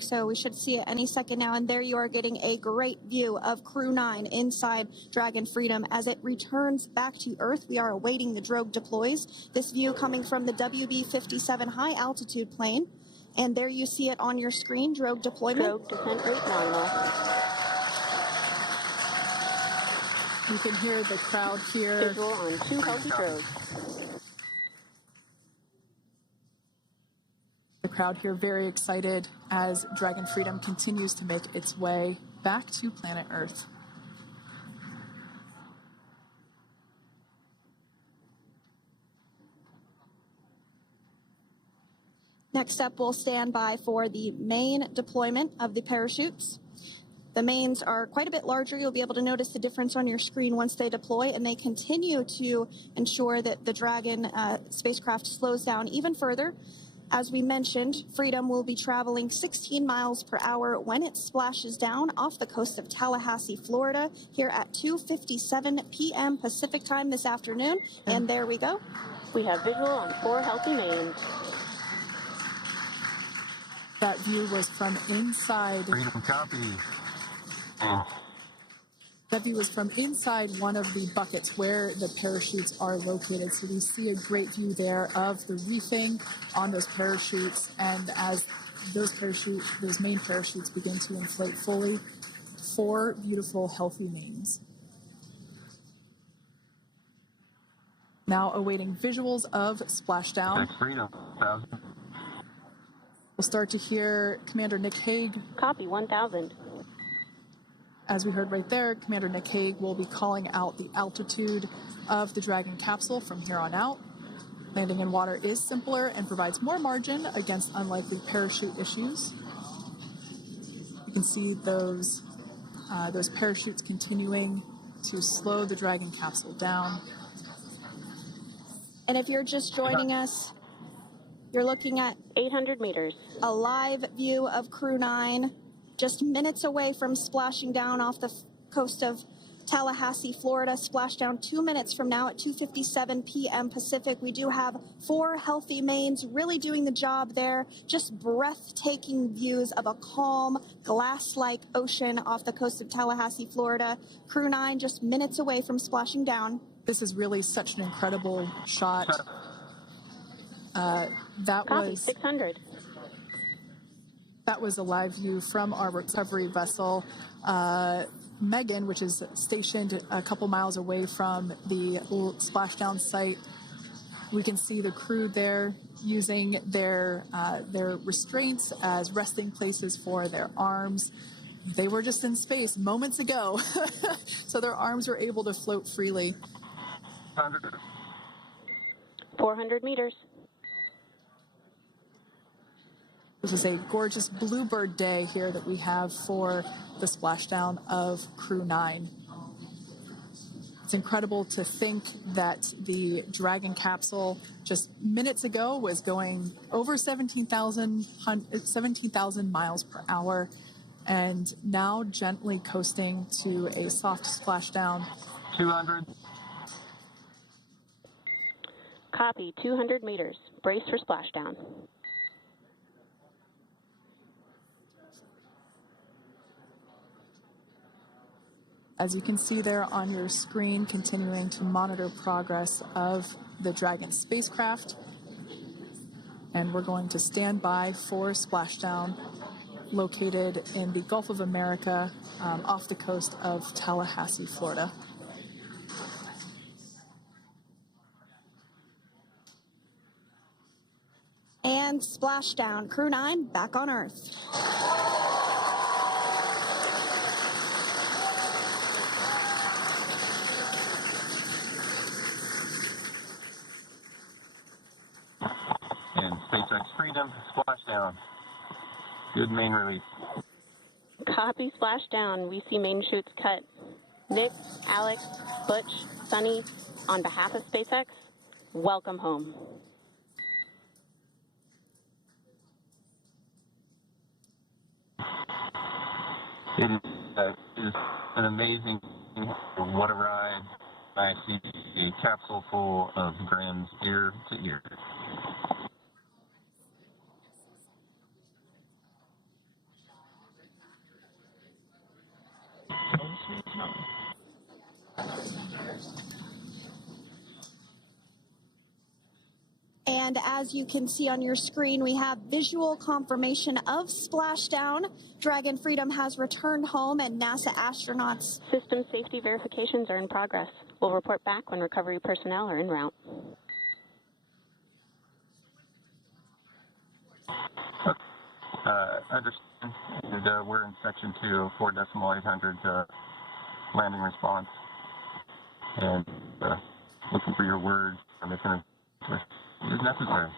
So we should see it any second now. And there you are getting a great view of Crew 9 inside Dragon Freedom as it returns back to Earth. We are awaiting the drogue deploys. This view coming from the WB-57 high altitude plane. And there you see it on your screen, drogue deployment. Drogue descent rate nominal. You can hear the crowd here. Visual on 2 healthy drogues. The crowd here very excited as Dragon Freedom continues to make its way back to planet Earth. Next up, we'll stand by for the main deployment of the parachutes. The mains are quite a bit larger. You'll be able to notice the difference on your screen once they deploy, and they continue to ensure that the Dragon spacecraft slows down even further. As we mentioned, Freedom will be traveling 16 miles per hour when it splashes down off the coast of Tallahassee, Florida, here at 2:57 p.m. Pacific time this afternoon. And there we go. We have visual on 4 healthy mains. That view was from inside. Freedom copy. That view was from inside one of the buckets where the parachutes are located. So we see a great view there of the reefing on those parachutes. And as those main parachutes begin to inflate fully, 4 beautiful, healthy mains. Now awaiting visuals of splashdown. Freedom, 1,000. We'll start to hear Commander Nick Hague. Copy, 1,000. As we heard right there, Commander Nick Hague will be calling out the altitude of the Dragon capsule from here on out. Landing in water is simpler and provides more margin against unlikely parachute issues. You can see those parachutes continuing to slow the Dragon capsule down. And if you're just joining us, you're looking at 800 meters. A live view of Crew 9. Just minutes away from splashing down off the coast of Tallahassee, Florida. Splashdown 2 minutes from now at 2:57 p.m. Pacific. We do have 4 healthy mains really doing the job there. Just breathtaking views of a calm, glass-like ocean off the coast of Tallahassee, Florida. Crew 9 just minutes away from splashing down. This is really such an incredible shot. Copy, 600. That was a live view from our recovery vessel, Megan, which is stationed a couple miles away from the splashdown site. We can see the crew there using their restraints as resting places for their arms. They were just in space moments ago, so their arms were able to float freely. 400 meters. This is a gorgeous bluebird day here that we have for the splashdown of Crew 9. It's incredible to think that the Dragon capsule just minutes ago was going over 17,000 miles per hour and now gently coasting to a soft splashdown. 200. Copy, 200 meters. Brace for splashdown. As you can see there on your screen, continuing to monitor progress of the Dragon spacecraft. And we're going to stand by for splashdown, located in the Gulf of America, off the coast of Tallahassee, Florida. And splashdown, Crew 9 back on Earth. And SpaceX Freedom, splashdown. Good main release. Copy, splashdown. We see main chutes cut. Nick, Alex, Butch, Suni, on behalf of SpaceX, welcome home. It is an amazing, what a ride. I see a capsule full of grins ear to ear. And as you can see on your screen, we have visual confirmation of splashdown. Dragon Freedom has returned home, and NASA astronauts. System safety verifications are in progress. We'll report back when recovery personnel are en route. Understand. And, we're in section 2, 4.800 landing response. And looking for your word on this is necessary.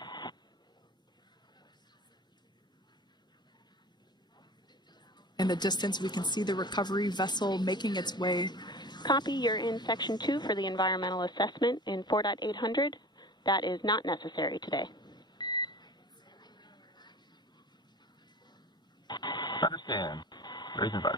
In the distance, we can see the recovery vessel making its way. Copy, you're in section 2 for the environmental assessment in 4.800. That is not necessary today. Understand. Raising 5.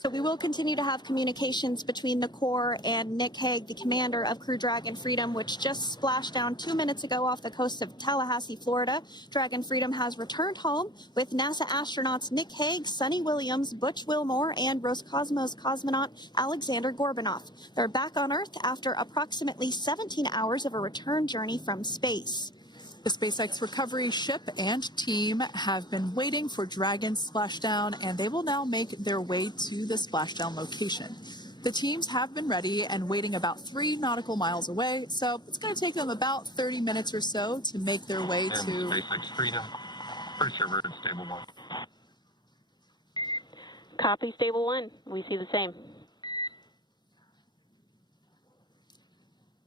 So we will continue to have communications between the Corps and Nick Hague, the commander of Crew Dragon Freedom, which just splashed down 2 minutes ago off the coast of Tallahassee, Florida. Dragon Freedom has returned home with NASA astronauts Nick Hague, Suni Williams, Butch Wilmore, and Roscosmos cosmonaut Alexander Gorbanov. They're back on Earth after approximately 17 hours of a return journey from space. The SpaceX recovery ship and team have been waiting for Dragon's splashdown, and they will now make their way to the splashdown location. The teams have been ready and waiting about 3 nautical miles away, so it's going to take them about 30 minutes or so to make their way to SpaceX Freedom. Pretty sure we're in stable 1. Copy, stable 1. We see the same.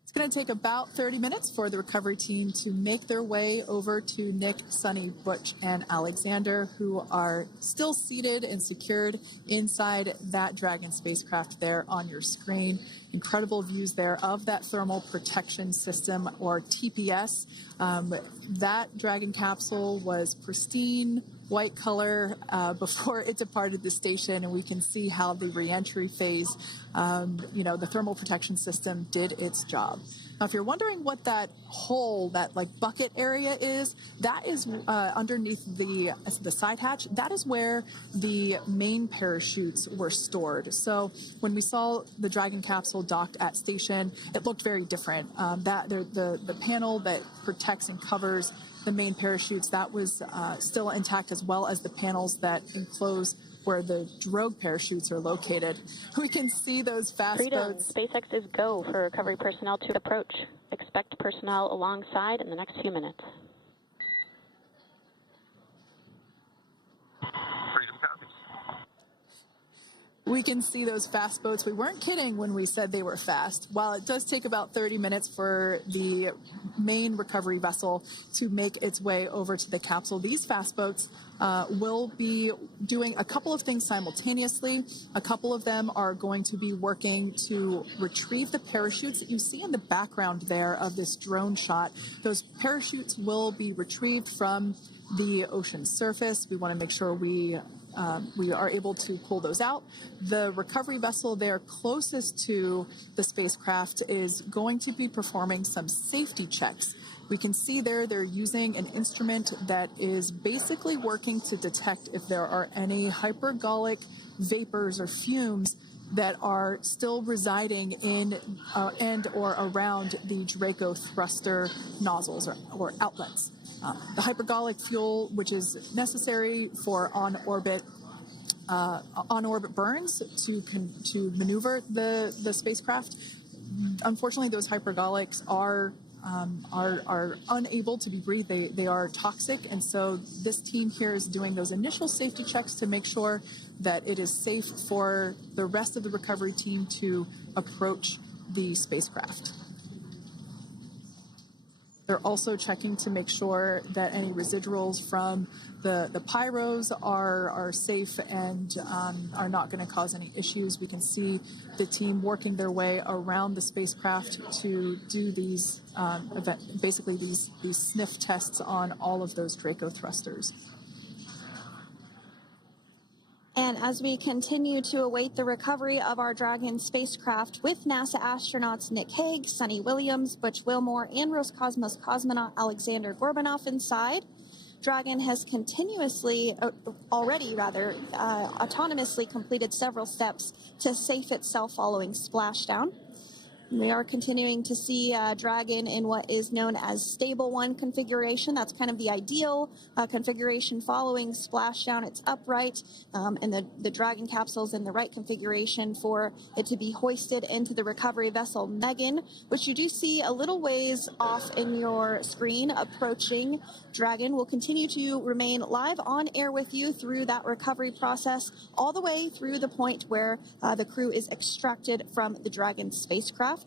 It's going to take about 30 minutes for the recovery team to make their way over to Nick, Suni, Butch, and Alexander, who are still seated and secured inside that Dragon spacecraft there on your screen. Incredible views there of that thermal protection system, or TPS. That Dragon capsule was pristine, white color before it departed the station, and we can see how the reentry phase, the thermal protection system did its job. Now, if you're wondering what that hole, that like bucket area is, that is underneath the side hatch. That is where the main parachutes were stored. So when we saw the Dragon capsule docked at station, it looked very different. The panel that protects and covers the main parachutes, that was still intact, as well as the panels that enclose where the drogue parachutes are located. We can see those fast Freedom. boats. SpaceX is go for recovery personnel to approach. Expect personnel alongside in the next few minutes. Freedom copies. We can see those fast boats. We weren't kidding when we said they were fast. While it does take about 30 minutes for the main recovery vessel to make its way over to the capsule, these fast boats will be doing a couple of things simultaneously. A couple of them are going to be working to retrieve the parachutes that you see in the background there of this drone shot. Those parachutes will be retrieved from the ocean surface. We want to make sure we are able to pull those out. The recovery vessel there closest to the spacecraft is going to be performing some safety checks. We can see there they're using an instrument that is basically working to detect if there are any hypergolic vapors or fumes that are still residing in and or around the Draco thruster nozzles or outlets. The hypergolic fuel, which is necessary for on-orbit burns to maneuver the spacecraft. Unfortunately, those hypergolics are unable to be breathed. They are toxic, and so this team here is doing those initial safety checks to make sure that it is safe for the rest of the recovery team to approach the spacecraft. They're also checking to make sure that any residuals from the pyros are safe and are not going to cause any issues. We can see the team working their way around the spacecraft to do these these sniff tests on all of those Draco thrusters. And as we continue to await the recovery of our Dragon spacecraft with NASA astronauts Nick Hague, Suni Williams, Butch Wilmore, and Roscosmos cosmonaut Alexander Gorbanov inside, Dragon has autonomously completed several steps to safe itself following splashdown. We are continuing to see Dragon in what is known as stable 1 configuration. That's kind of the ideal configuration following splashdown. It's upright, and the Dragon capsule is in the right configuration for it to be hoisted into the recovery vessel Megan, which you do see a little ways off in your screen approaching. Dragon will continue to remain live on air with you through that recovery process, all the way through the point where the crew is extracted from the Dragon spacecraft.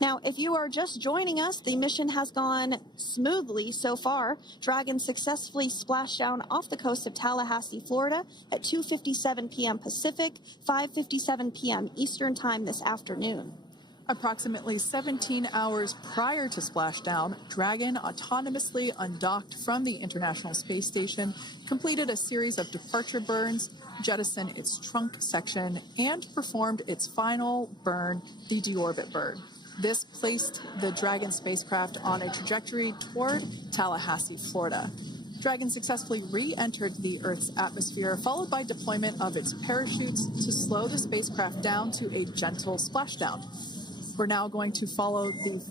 Now, if you are just joining us, the mission has gone smoothly so far. Dragon successfully splashed down off the coast of Tallahassee, Florida at 2:57 p.m. Pacific, 5:57 p.m. Eastern Time this afternoon. Approximately 17 hours prior to splashdown, Dragon autonomously undocked from the International Space Station, completed a series of departure burns, jettisoned its trunk section, and performed its final burn, the deorbit burn. This placed the Dragon spacecraft on a trajectory toward Tallahassee, Florida. Dragon successfully re-entered the Earth's atmosphere, followed by deployment of its parachutes to slow the spacecraft down to a gentle splashdown. We're now going to follow the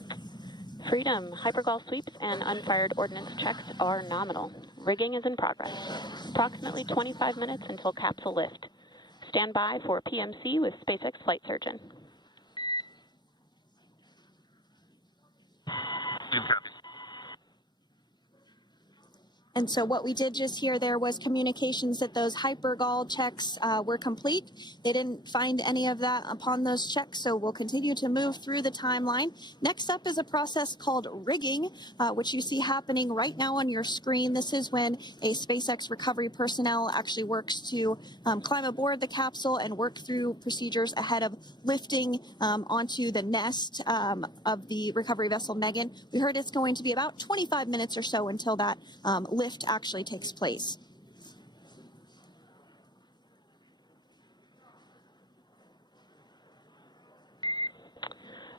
Freedom. Hypergol sweeps and unfired ordnance checks are nominal. Rigging is in progress. Approximately 25 minutes until capsule lift. Stand by for PMC with SpaceX flight surgeon. And so what we did just hear there was communications that those hypergol checks were complete. They didn't find any of that upon those checks, so we'll continue to move through the timeline. Next up is a process called rigging, which you see happening right now on your screen. This is when a SpaceX recovery personnel actually works to climb aboard the capsule and work through procedures ahead of lifting onto the nest of the recovery vessel Megan. We heard it's going to be about 25 minutes or so until that lift actually takes place.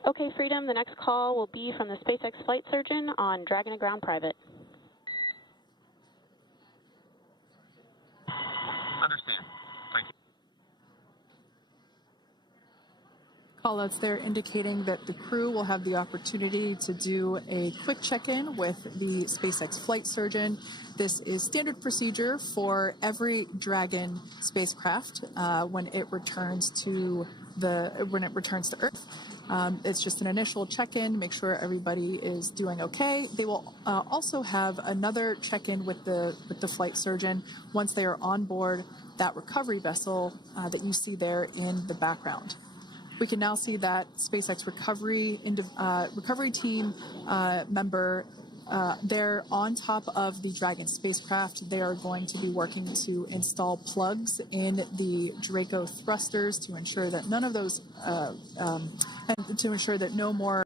Okay, Freedom, the next call will be from the SpaceX flight surgeon on Dragon to Ground Private. Understand. Thank you. callouts there indicating that the crew will have the opportunity to do a quick check-in with the SpaceX flight surgeon. This is standard procedure for every Dragon spacecraft when it returns to Earth. It's just an initial check-in, make sure everybody is doing okay. They will also have another check-in with the flight surgeon once they are on board that recovery vessel that you see there in the background. We can now see that SpaceX recovery team member they're on top of the Dragon spacecraft. They are going to be working to install plugs in the Draco thrusters to ensure that none of those, and to ensure that no more